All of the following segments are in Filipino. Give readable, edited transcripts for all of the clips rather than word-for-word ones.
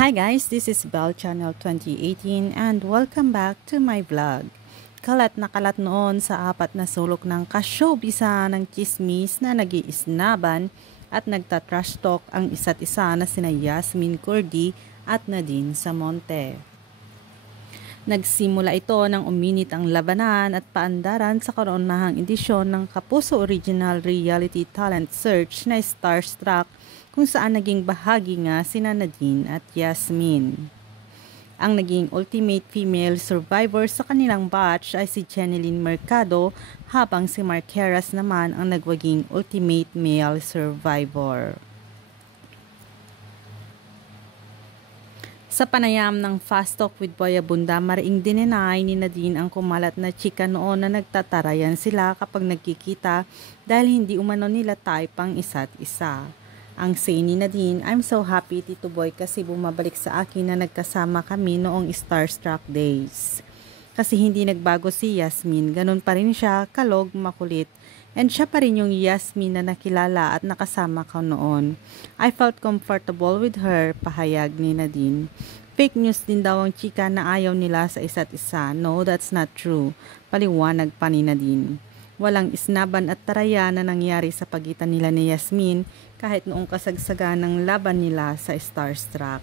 Hi guys, this is Bell Channel 2018 and welcome back to my vlog. Kalat na kalat noon sa apat na sulok ng ka-showbisan ng chismis na nag-iisnaban at nagtatrash talk ang isa't isa na sina Yasmin Cordy at Nadine Samonte. Nagsimula ito nang uminit ang labanan at paandaran sa kauna-unahang edisyon ng Kapuso Original Reality Talent Search na Starstruck, kung saan naging bahagi nga sina Nadine at Yasmin. Ang naging ultimate female survivor sa kanilang batch ay si Jeneline Mercado, habang si Mark Heras naman ang nagwaging ultimate male survivor. Sa panayam ng Fast Talk with Boy Abunda, mariing dininay ni Nadine ang kumalat na chika noon na nagtatarayan sila kapag nagkikita dahil hindi umano nila type ang isa't isa. Ang say ni Nadine, "I'm so happy Tito Boy kasi bumabalik sa akin na nagkasama kami noong Starstruck days." Kasi hindi nagbago si Yasmin, ganun pa rin siya, kalog, makulit. And siya pa rin yung Yasmin na nakilala at nakasama ko noon. "I felt comfortable with her," pahayag ni Nadine. Fake news din daw ang chika na ayaw nila sa isa't isa. "No, that's not true," paliwanag pa ni Nadine. Walang isnaban at taraya na nangyari sa pagitan nila ni Yasmin kahit noong kasagsagan ng laban nila sa Starstruck.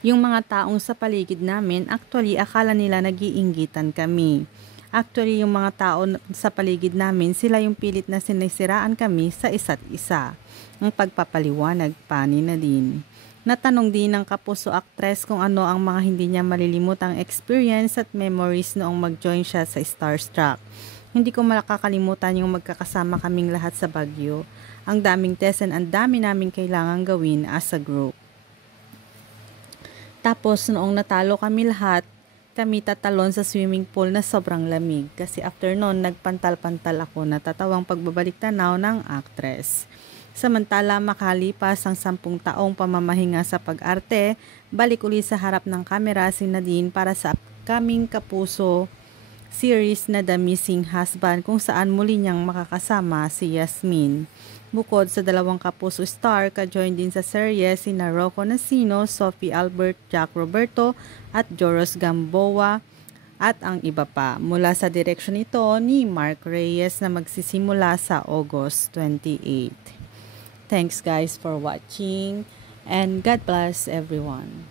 Yung mga taong sa paligid namin, actually akala nila nag-iinggitan kami. Actually yung mga tao sa paligid namin, sila yung pilit na sinisiraan kami sa isa't isa. Ang pagpapaliwanag pa ni Nadine. Natanong din ng Kapuso actress kung ano ang mga hindi niya malilimutang experience at memories noong mag-join siya sa Starstruck. "Hindi ko makakalimutan yung magkakasama kaming lahat sa Baguio. Ang daming test and ang dami naming kailangan gawin as a group. Tapos noong natalo kami lahat, kami tatalon sa swimming pool na sobrang lamig. Kasi after noon, nagpantal-pantal ako, natatawang pagbabalik tanaw ng actress." Samantala, makalipas ang 10 taong pamamahinga sa pag-arte, balik uli sa harap ng kamera si Nadine para sa upcoming Kapuso series na The Missing Husband, kung saan muli niyang makakasama si Yasmin. Bukod sa dalawang Kapuso star, ka-join din sa serye sina Rocco Nasino, Sophie Albert, Jack Roberto at Joros Gamboa at ang iba pa. Mula sa direksyon ito ni Mark Reyes na magsisimula sa August 28. Thanks guys for watching and God bless everyone.